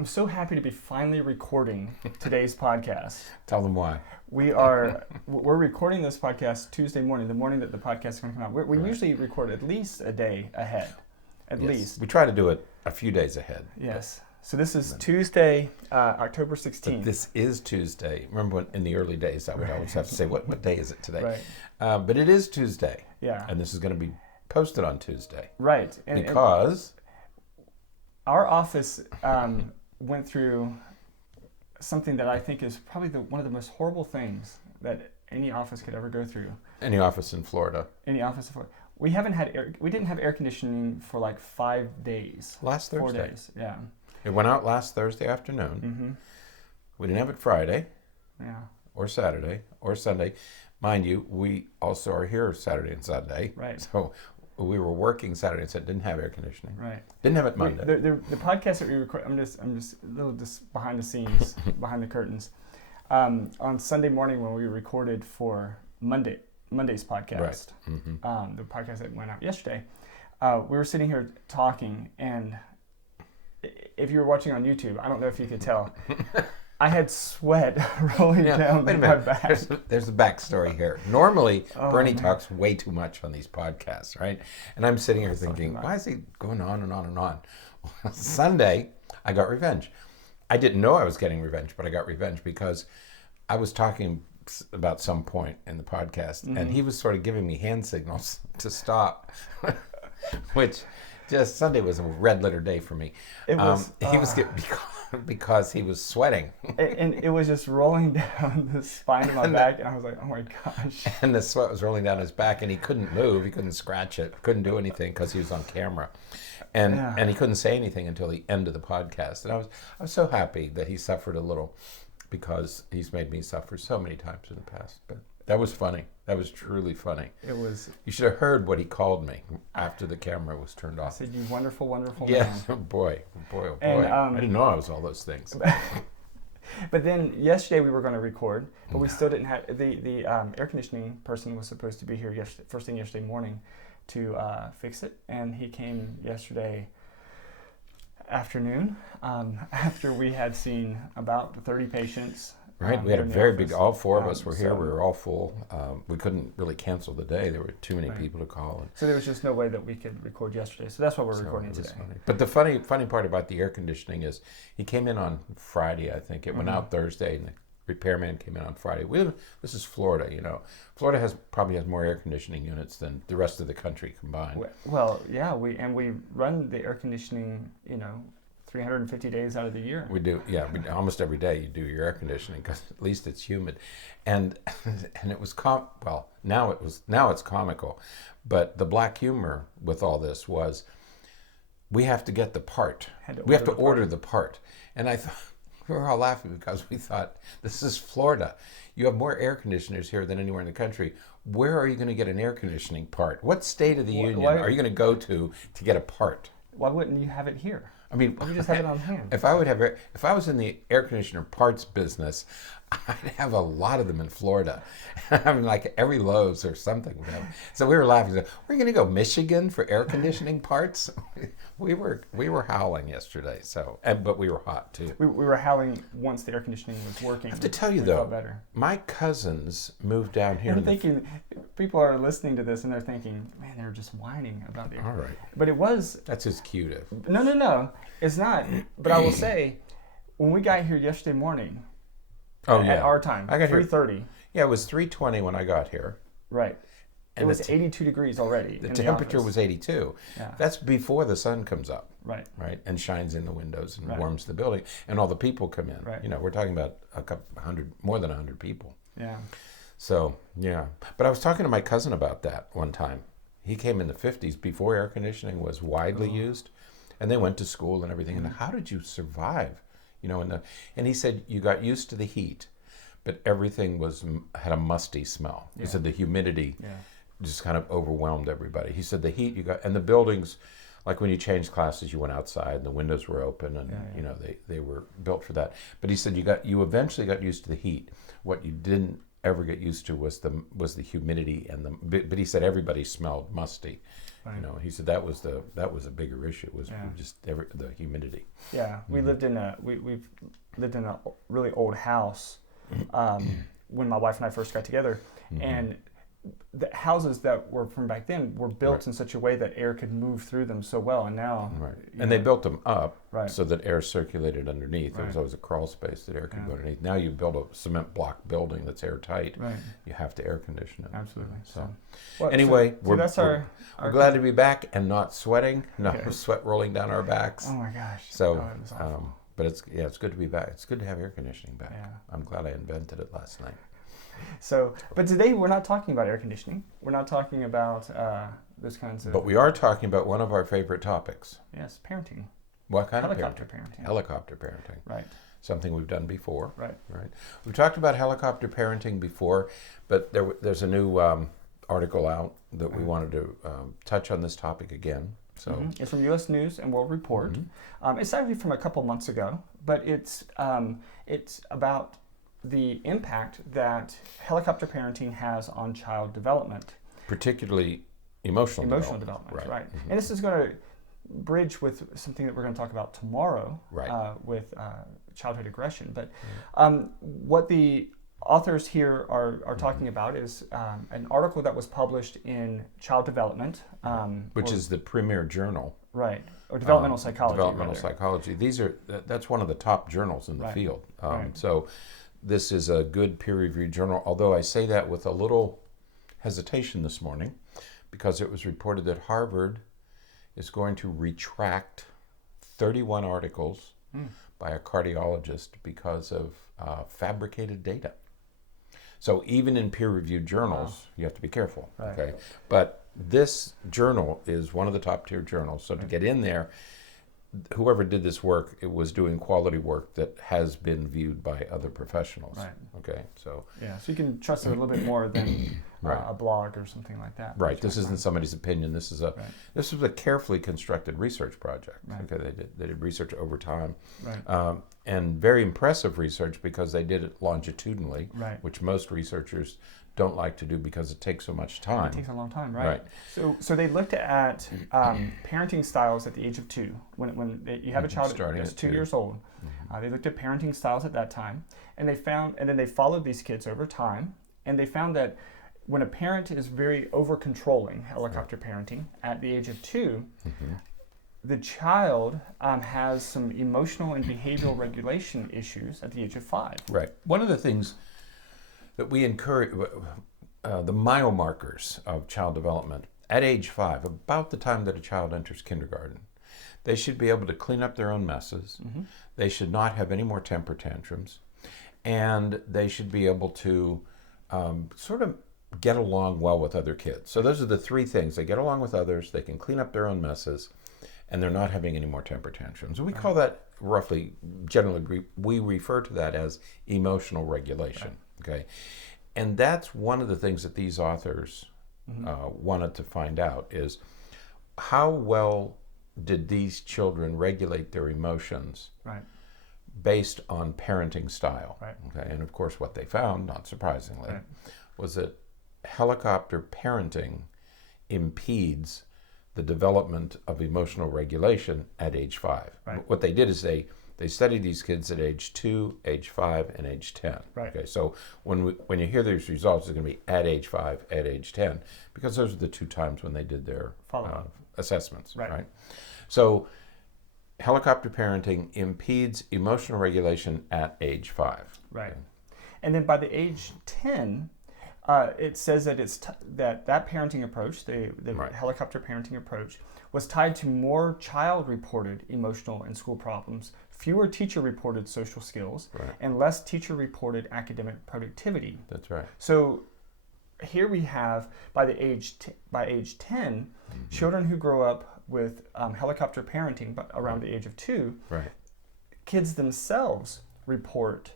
I'm so happy to be finally recording today's podcast. Tell them why. We're recording this podcast Tuesday morning, the morning that the podcast is going to come out. We Right. usually record at least a day ahead, at least. We try to do it a few days ahead. Yes. So this is Tuesday, October 16th. But this is Tuesday. Remember when in the early days I would always have to say, what day is it today? Right. But it is Tuesday. Yeah. And this is going to be posted on Tuesday. Right. Because our office went through something that I think is probably one of the most horrible things that any office could ever go through. Any office in Florida. Any office. We didn't have air conditioning for like 5 days. Last Thursday. 4 days, yeah. It went out last Thursday afternoon. Mm-hmm. We didn't have it Friday. Yeah. Or Saturday or Sunday. Mind you, we also are here Saturday and Sunday. Right. So we were working Saturday and Sunday, didn't have air conditioning. Right. Didn't have it Monday. The podcast that we record, I'm just a little just behind the scenes, behind the curtains. On Sunday morning when we recorded for Monday's podcast, Right. Mm-hmm. The podcast that went out yesterday, we were sitting here talking, and if you were watching on YouTube, I don't know if you could tell, I had sweat rolling down my back. There's a backstory here. Normally, Berney man. talks way too much on these podcasts, right? And I'm sitting here thinking, why is he going on and on and on? Sunday, I got revenge. I didn't know I was getting revenge, but I got revenge because I was talking about some point in the podcast, and he was sort of giving me hand signals to stop, which just Sunday was a red letter day for me. It was. He was because he was sweating. And it was just rolling down the spine of my back, and I was like, oh my gosh. And the sweat was rolling down his back, and he couldn't move, he couldn't scratch it, couldn't do anything because he was on camera. And he couldn't say anything until the end of the podcast. And I was so happy that he suffered a little, because he's made me suffer so many times in the past. But that was funny. That was truly funny. It was. You should have heard what he called me after the camera was turned I off. said, you wonderful, wonderful Yes, man. oh boy, oh boy, oh boy. And, I didn't know I was all those things. But then yesterday we were going to record, but we still didn't have the air conditioning person was supposed to be here first thing yesterday morning to fix it, and he came yesterday afternoon after we had seen about 30 patients. Right, we had a very big, all four of us were here, we were all full. We couldn't really cancel the day, there were too many people to call. So there was just no way that we could record yesterday, so that's why we're recording today. Funny. But the funny part about the air conditioning is he came in on Friday, I think. It went out Thursday, and the repairman came in on Friday. This is Florida, you know. Florida probably has more air conditioning units than the rest of the country combined. Well, yeah, we run the air conditioning, 350 days out of the year. We do, yeah. Almost every day you do your air conditioning because at least it's humid, and it was now it's comical, but the black humor with all this was we have to get the part. We have to order the part, and I thought we were all laughing because we thought this is Florida. You have more air conditioners here than anywhere in the country. Where are you going to get an air conditioning part? What state of the union are you going to go to get a part? Why wouldn't you have it here? I mean, you just have it on hand. If I was in the air conditioner parts business, I'd have a lot of them in Florida. I mean, like every Lowe's or something. So we were laughing. We're going to go Michigan for air conditioning parts. We were howling yesterday. But we were hot too. We were howling once the air conditioning was working. I have to tell you though, my cousins moved down here. I'm thinking, people are listening to this and they're thinking, man, they're just whining about the air. All right. But it was. That's his cue to. No, it's not. But I will say, when we got here yesterday morning. At our time, I got 3:30. Yeah, it was 3:20 when I got here. Right. It was 82 degrees already. The temperature was 82. Yeah. That's before the sun comes up. Right. Right. And shines in the windows and warms the building, and all the people come in. Right. We're talking about more than 100 people. Yeah. So yeah, but I was talking to my cousin about that one time. He came in the 50s before air conditioning was widely used, and they went to school and everything. And how did you survive? And he said you got used to the heat, but everything had a musty smell. He said the humidity just kind of overwhelmed everybody. He said the heat and the buildings, like when you changed classes, you went outside and the windows were open, and they were built for that. But he said you eventually got used to the heat. What you didn't ever get used to was the humidity and but he said everybody smelled musty. Right. You know, he said that was a bigger issue, was just the humidity. Yeah, we lived in we've lived in a really old house when my wife and I first got together, and the houses that were from back then were built in such a way that air could move through them so well, and now and they built them up Right. so that air circulated underneath. There was always a crawl space that air could go underneath. Now you build a cement block building that's airtight. Right. You have to air condition it. Absolutely. So Well, anyway, so that's our glad to be back and not sweating, no sweat rolling down our backs. Oh my gosh. So, it was awful. but it's good to be back. It's good to have air conditioning back. Yeah. I'm glad I invented it last night. So, but today we're not talking about air conditioning. We're not talking about those kinds of. But we are talking about one of our favorite topics. Yes, parenting. What kind Helicopter of parenting? Helicopter parenting. Right. Something we've done before. Right. We've talked about helicopter parenting before, but there's a new article out that we wanted to touch on this topic again. So it's from U.S. News and World Report. It's actually from a couple months ago, but it's about the impact that helicopter parenting has on child development, particularly emotional development. Right. And this is going to bridge with something that we're going to talk about tomorrow, with childhood aggression. But what the authors here are talking about is an article that was published in Child Development, which is the premier journal, right, or Developmental Psychology. Developmental Psychology. That's one of the top journals in the field. So this is a good peer-reviewed journal. Although I say that with a little hesitation this morning, because it was reported that Harvard is going to retract 31 articles by a cardiologist because of fabricated data. So even in peer-reviewed journals, you have to be careful. Okay, but this journal is one of the top-tier journals. So to get in there, whoever did this work, it was doing quality work that has been viewed by other professionals. Right. Okay, so so you can trust it a little bit more than a blog or something like that. Right. This isn't somebody's opinion. This is this was a carefully constructed research project. Right. Okay, they did research over time, and very impressive research because they did it longitudinally, which most researchers don't like to do because it takes so much time. It takes a long time, right? So they looked at parenting styles at the age of 2. When you have a child that's 2 years old, they looked at parenting styles at that time, and then they followed these kids over time, and they found that when a parent is very over-controlling, helicopter parenting, at the age of 2, the child has some emotional and behavioral regulation issues at the age of 5. Right. One of the things that we encourage, the mile-markers of child development at age 5, about the time that a child enters kindergarten, they should be able to clean up their own messes. They should not have any more temper tantrums, and they should be able to sort of get along well with other kids. So those are the 3 things. They get along with others, they can clean up their own messes, and they're not having any more temper tantrums. And we call that roughly, generally, we refer to that as emotional regulation. Okay, and that's one of the things that these authors wanted to find out is how well did these children regulate their emotions based on parenting style. Okay, and of course what they found, not surprisingly, was that helicopter parenting impedes the development of emotional regulation at age 5. What they did is they studied these kids at age 2, age 5, and age 10. Okay, so when you hear these results, it's going to be at age 5, at age 10, because those are the 2 times when they did their assessments. Right. So helicopter parenting impedes emotional regulation at age 5. Right. And then by the age 10, it says that that parenting approach, the helicopter parenting approach, was tied to more child-reported emotional and school problems, fewer teacher-reported social skills, and less teacher-reported academic productivity. That's right. So here we have, by age 10, children who grow up with helicopter parenting, but around the age of 2, kids themselves report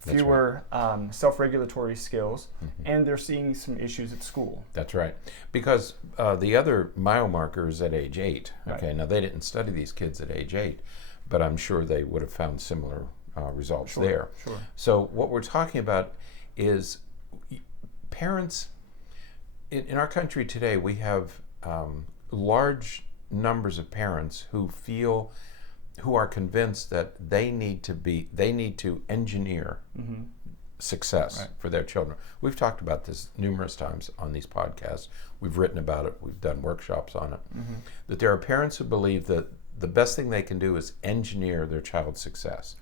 fewer self-regulatory skills, and they're seeing some issues at school. That's right. Because the other mile markers at age 8, now they didn't study these kids at age 8, but I'm sure they would have found similar results there. So what we're talking about is parents in our country today, we have large numbers of parents who are convinced that they need to engineer success for their children. We've talked about this numerous times on these podcasts. We've written about it. We've done workshops on it. That there are parents who believe that the best thing they can do is engineer their child's success.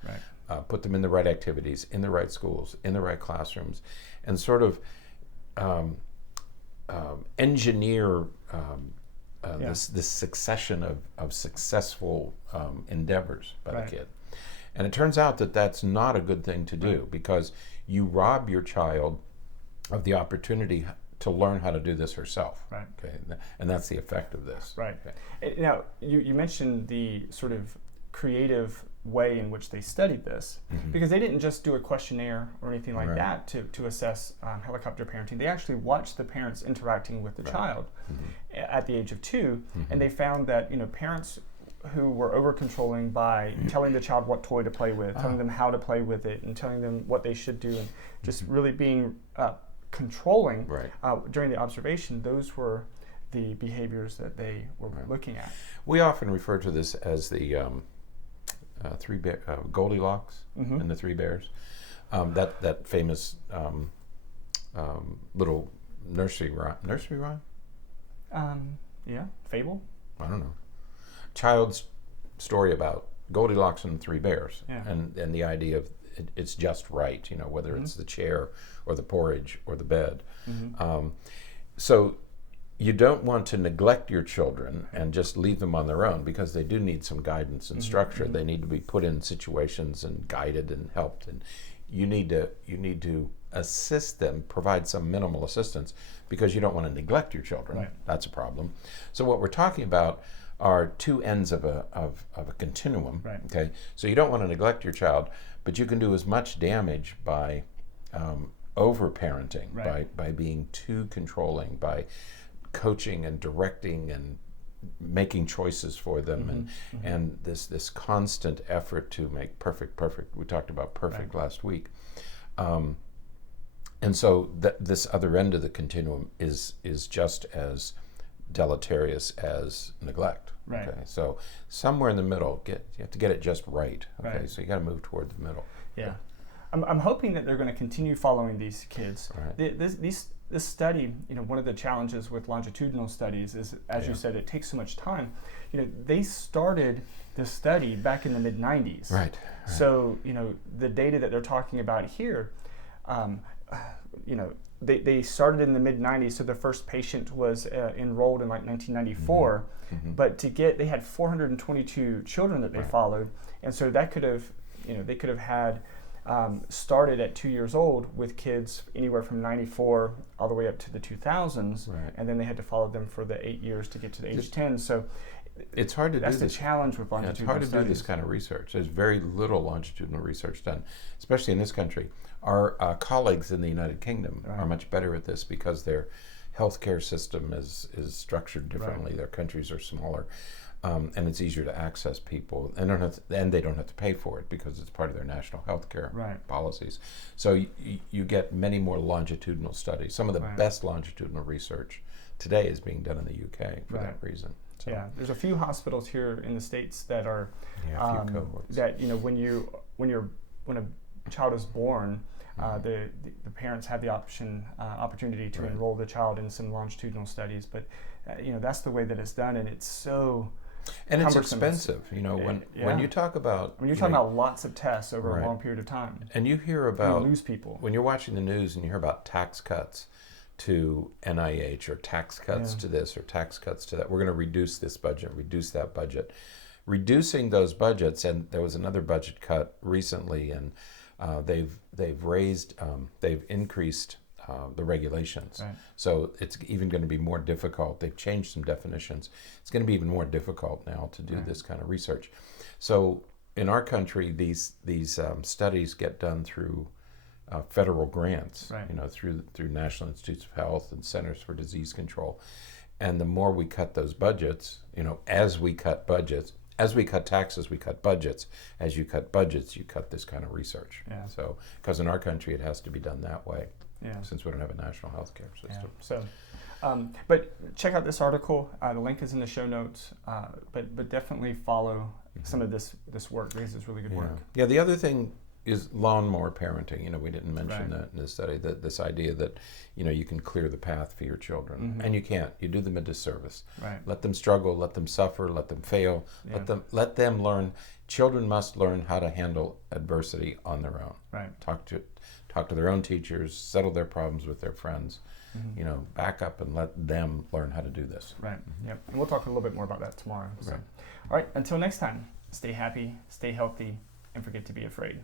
Put them in the right activities, in the right schools, in the right classrooms, and sort of engineer this succession of successful endeavors by the kid. And it turns out that that's not a good thing to do, because you rob your child of the opportunity to learn how to do this herself. Okay, and that's the effect of this. Okay. Now, you mentioned the sort of creative way in which they studied this, because they didn't just do a questionnaire or anything like that to assess helicopter parenting. They actually watched the parents interacting with the child at the age of 2, and they found that parents who were over-controlling by telling the child what toy to play with, telling them how to play with it, and telling them what they should do, and just really being controlling during the observation, those were the behaviors that they were looking at. We often refer to this as the Goldilocks and the Three Bears. That famous little nursery rhyme? Fable? I don't know. Child's story about Goldilocks and the Three Bears, and the idea of it's just right, whether it's the chair or the porridge or the bed. So you don't want to neglect your children and just leave them on their own, because they do need some guidance and structure. They need to be put in situations and guided and helped, and you need to assist them, provide some minimal assistance, because you don't want to neglect your children. That's a problem. So what we're talking about are two ends of a continuum. Okay, so you don't want to neglect your child, but you can do as much damage by over-parenting, by being too controlling, by coaching and directing and making choices for them, and this constant effort to make perfect. We talked about perfect last week, and so this other end of the continuum is just as deleterious as neglect. Okay, so somewhere in the middle, you have to get it just right. Okay, so you got to move toward the middle. I'm hoping that they're going to continue following these kids. This study, one of the challenges with longitudinal studies is, as you said, it takes so much time. They started this study back in the mid-90s. So, the data that they're talking about here, they started in the mid-90s, so the first patient was enrolled in like 1994, but they had 422 children that they followed, and so that could have, they could have had started at 2 years old with kids anywhere from 94 all the way up to the 2000s, and then they had to follow them for the 8 years to get to the age 10. So it's hard to do this. That's the challenge with longitudinal studies. It's hard to do this kind of research. There's very little longitudinal research done, especially in this country. Our colleagues in the United Kingdom are much better at this, because their healthcare system is structured differently. Their countries are smaller, and it's easier to access people, and they don't have to pay for it, because it's part of their national healthcare policies. So you get many more longitudinal studies. Some of the best longitudinal research today is being done in the UK for that reason. So. There's a few hospitals here in the States that are that when a child is born, the parents have the opportunity to enroll the child in some longitudinal studies, but that's the way that it's done, and it's so it's expensive. When you talk about lots of tests over a long period of time, and you hear about lose people when you're watching the news and you hear about tax cuts to NIH, or tax cuts to this, or tax cuts to that. We're going to reduce this budget, reduce that budget. Reducing those budgets, and there was another budget cut recently, and they've increased the regulations. So it's even going to be more difficult. They've changed some definitions. It's going to be even more difficult now to do this kind of research. So in our country, these studies get done through federal grants, through National Institutes of Health and Centers for Disease Control. And the more we cut those budgets, as we cut budgets, as we cut taxes, we cut budgets. As you cut budgets, you cut this kind of research. So, because in our country, it has to be done that way. since we don't have a national health care system. So, but check out this article. The link is in the show notes. But definitely follow some of this work because it's really good work. Yeah. The other thing is lawnmower parenting. We didn't mention that in this study. That this idea that you can clear the path for your children, and you can't. You do them a disservice. Right. Let them struggle. Let them suffer. Let them fail. Let them learn. Children must learn how to handle adversity on their own. Right. Talk to their own teachers. Settle their problems with their friends. Back up and let them learn how to do this. Right. Yep. And we'll talk a little bit more about that tomorrow. So. All right. Until next time, stay happy, stay healthy, and forget to be afraid.